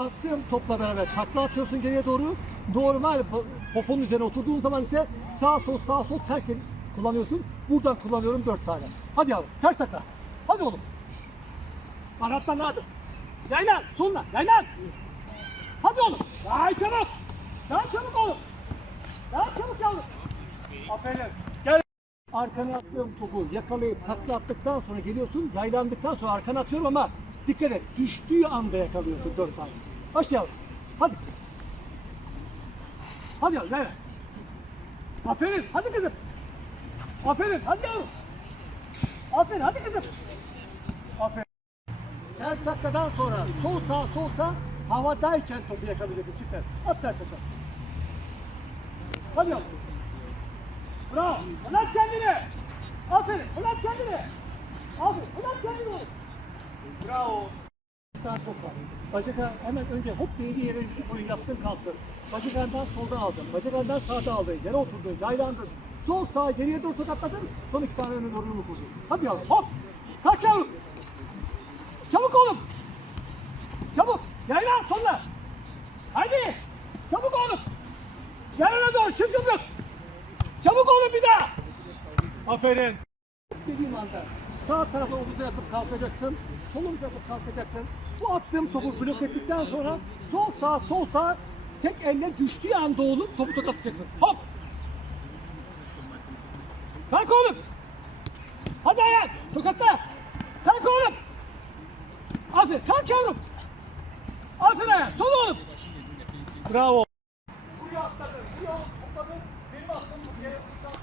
attığım topla beraber takla atıyorsun geriye doğru. Normal po- poponun üzerine oturduğun zaman ise sağ sol sağ sol ters kullanıyorsun. Buradan kullanıyorum dört tane. Hadi yavrum ters takla. Hadi oğlum. Anlatman lazım. Yaylan soluna yaylan. Hadi oğlum. Daha çabuk. Daha çabuk oğlum. Daha çabuk yavrum. Aferin. Gel. Arkana attığım topu yakalayıp takla attıktan sonra geliyorsun. Yaylandıktan sonra arkana atıyorum ama dikkat et. Düştüğü anda yakalıyorsun dört tane. Başlayalım. Hadi. Hadi yavrum yaylan. Aferin. Hadi kızım. Aferin. Hadi yavrum. Aferin. Hadi kızım. Aferin. Ters takladan sonra sol sağ sol sağ havadayken topu yakalayacaksın çiftler. At ters takla. Hadi yavrum. Bravo. Fırlat kendini. Aferin. Fırlat kendini. Aferin. Fırlat kendini. Bravo. Tane top var. Hemen önce hop deyince yere yüksek oyun yaptın kalktın. Bacaklarından solda aldın. Bacaklarından sağda aldın. Yere oturdun. Yaylandın. Sol sağ geriye doğru tokatladın. Son iki tane önüne doğru vurdun. Hadi yavrum hop. Kalk yavrum. Çabuk oğlum. Çabuk. Yaylan sonuna. Haydi. Çabuk oğlum. Yanına doğru çift yumruk. Çabuk oğlum bir daha. Aferin. Dediğim anda sağ tarafa omuzuna yatıp kalkacaksın. Sol omuza yatıp kalkacaksın. Bu attığım topu blok ettikten sonra sol sağ sol sağ tek elle düştüğü anda oğlum topu tokatlayacaksın. Hop. Kalk oğlum. Hadi ayağa. Tokatla. Kalk oğlum. Aferin. Kalk yavrum. Aferin ayağa. Sol oğlum. Bravo. Buraya atladı. Buraya topladı. Benim aklım bu. Yere buradan-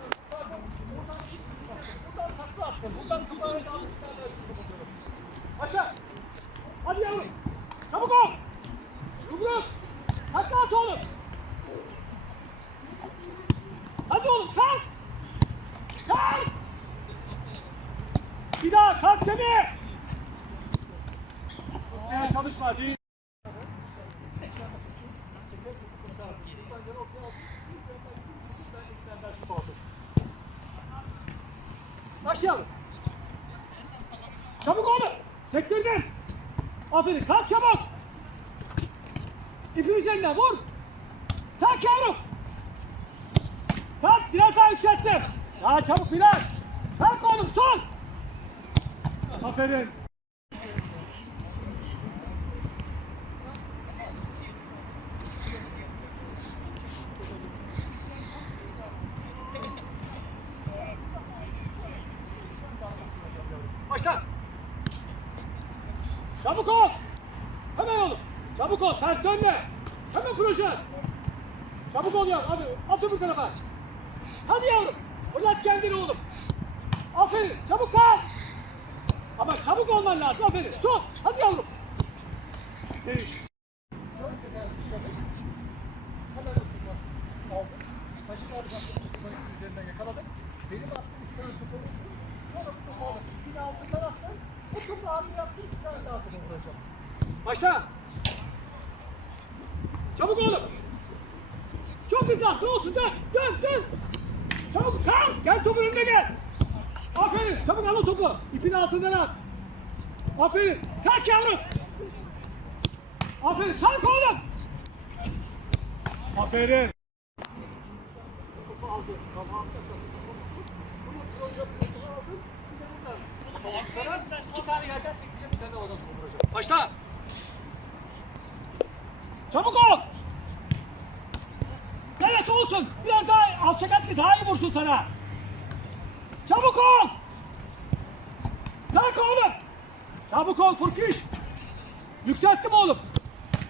takla attım. Buradan tane şunu buldum. Aşağı. Hadi yavrum. Çabuk ol. Yumruk. Takla at oğlum. Hadi oğlum kalk. Kalk. Bir daha kalk seni. Evet çalışma değil. Başlayalım. Çabuk oğlum. Sektirdim. Aferin. Kalk çabuk. İpin üzerinden vur. Kalk yavrum. Kalk. Biraz daha yükselttim. Daha çabuk Bilal. Kalk oğlum. Son. Aferin. Başla. Çabuk ol. Hemen oğlum. Çabuk ol. Ters dönme. Hemen proje. Çabuk ol ya. Abi at öbür tarafa. Hadi yavrum. Fırlat kendini oğlum. Aferin. Çabuk kal. Ama çabuk olman lazım. Aferin. Sok. Hadi yavrum. Değiş. Saçın üzerinden yakaladık. Benim attığım iki tane topu. Sonra bu topu aldık. Bir de altından attım. Bu topu abi yaptı. Topu vuracağım. Başla. Çabuk oğlum. Çok at. Ne olsun dön. Dön dön. Çabuk kalk. Gel topun önüne gel. Aferin. Çabuk al o topu. İpin altından at. Aferin. Kalk yavrum. Aferin. Kalk oğlum. Aferin. Topu aldı. Tamam. Bunu proje topu aldı. Bir de buradan. İki tane yerden sekeceğim. Bir tane de oradan vuracağım. Başla. Çabuk ol. Evet olsun. Biraz daha alçak at ki daha iyi vursun sana. Çabuk ol. Kalk oğlum. Çabuk ol Furkiş. Yükselttim oğlum.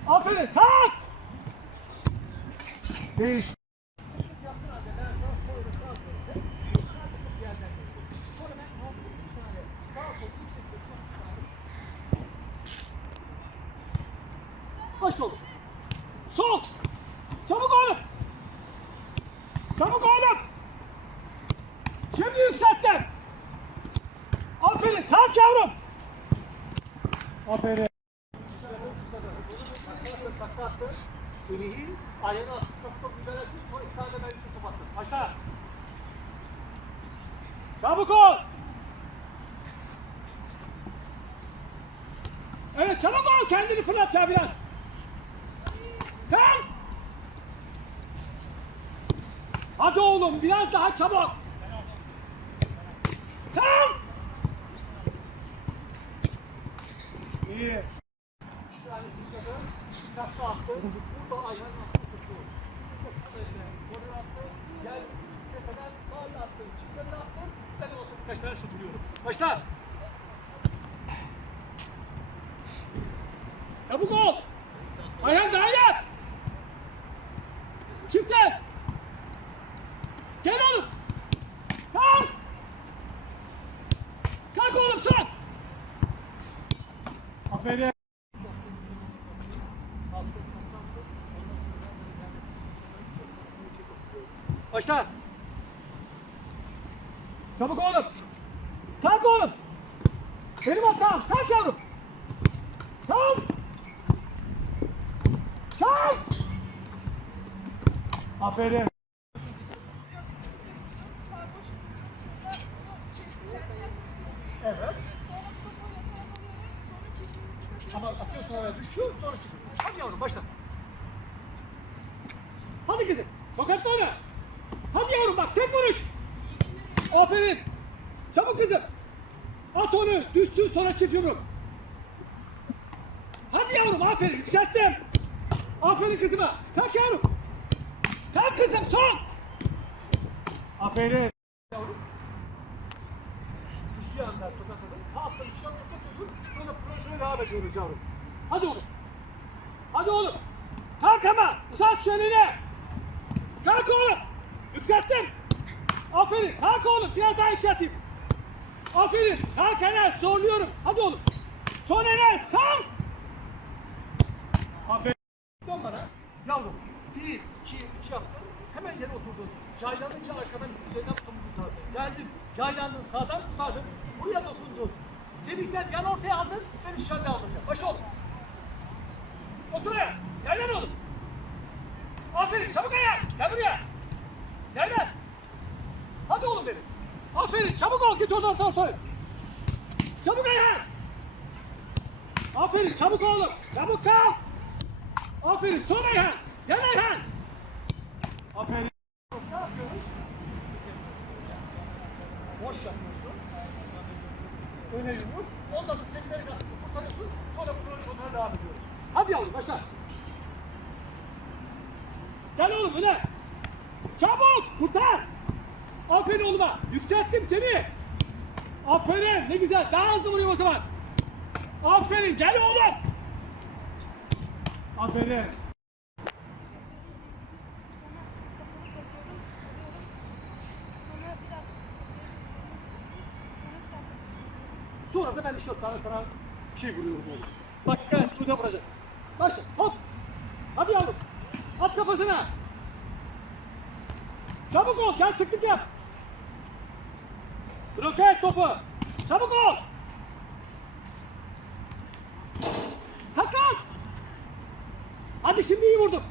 Aferin. Kalk. Değiş. Baş ol. Sol. Çabuk oğlum. Çabuk oğlum. Şimdi yükselttim. Aferin. Kalk yavrum. Aferin. Kapattım. Başla. Çabuk ol. Evet çabuk ol kendini fırlat ya biraz. Kalk! Hadi oğlum biraz daha çabuk. Kalk! İyi. Şu an dışarı, kapsa attı. Burada ayağını tuttu. Golü attı. Gel, tepeden sağla attı. Çiftleri attı. Ben olsun birkaç tane şut vuruyorum. Başla. Çabuk ol. Ayağın daha yat. Çiftler. Gel oğlum. Kalk. Kalk oğlum son. Aferin. Başla. Çabuk oğlum. Kalk oğlum. Benim hatam. Kalk yavrum. Kalk. Kalk. Aferin. Evet. Ama atıyorsun oraya düşüyor sonra çıkıyor. Hadi yavrum başla. Hadi kızım. Tokatla onu. Hadi yavrum bak tek vuruş. Aferin. Çabuk kızım. At onu düşsün sonra çift yumruk. Hadi yavrum aferin yükselttim. Aferin kızıma. Kalk yavrum. Kalk kızım son. Aferin. Yavrum. Düştüğü anda tokat alın. Kalktın düşen tutuyorsun. Sonra projeye devam ediyoruz yavrum. Hadi oğlum. Hadi oğlum. Kalk ama. Uzat elini. Kalk oğlum. Yükselttim. Aferin. Kalk oğlum. Biraz daha yükselteyim. Aferin. Kalk Enes. Zorluyorum. Hadi oğlum. Son Enes. Kalk. Aferin. Dön bana. Yavrum. Bir, iki, üç yaptın. Hemen yere oturdun. Yaylanınca arkadan üzerinden tutundun. Geldin. Yaylandın sağdan tutardın. Buraya dokundun. Semih'ten yan ortaya aldın. Ben içeride alacağım. Baş ol. Otur ayağa. Yaylan oğlum. Aferin. Çabuk ayağa. Gel buraya. Yaylan. Hadi oğlum benim. Aferin. Çabuk ol. Git oradan ortaya otur. Çabuk ayağa. Aferin. Çabuk oğlum. Çabuk kal. Aferin. Son ayağın. Gel ayağın. Aferin. Ne yapıyoruz? Boş yapıyorsun. Öne yumruk. Ondan sonra seçmeni kurtarıyorsun. Sonra bu projeye devam ediyoruz. Hadi yavrum başla. Gel oğlum öne. Çabuk kurtar. Aferin oğluma. Yükselttim seni. Aferin. Ne güzel. Daha hızlı vurayım o zaman. Aferin. Gel oğlum. Aferin. Sonra da ben işte sana sana şey vuruyorum oğlum. Bak gel suda vuracak. Başla hop. Hadi yavrum. At kafasına. Çabuk ol gel tık tık yap. Bloke et topu. Çabuk ol. Takas. Hadi şimdi iyi vurdum.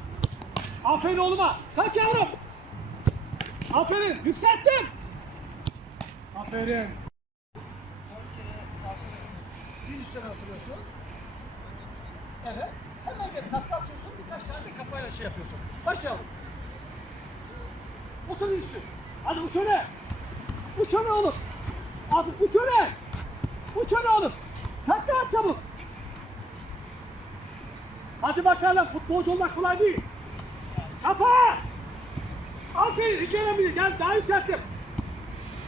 Aferin oğluma. Kalk yavrum. Aferin. Yükselttim. Aferin. Bir üstten atıyorsun. Evet. Hemen gel takla atıyorsun. Birkaç tane de kafayla şey yapıyorsun. Başlayalım. Otur üstü. Hadi uç öne. Uç öne oğlum. Abi uç öne. Uç öne oğlum. Takla at çabuk. Hadi bakalım futbolcu olmak kolay değil. Kapa. Aferin hiç önemli. Gel daha yükselttim.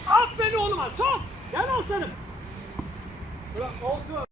Aferin oğluma son. Gel aslanım. Bırak olsun.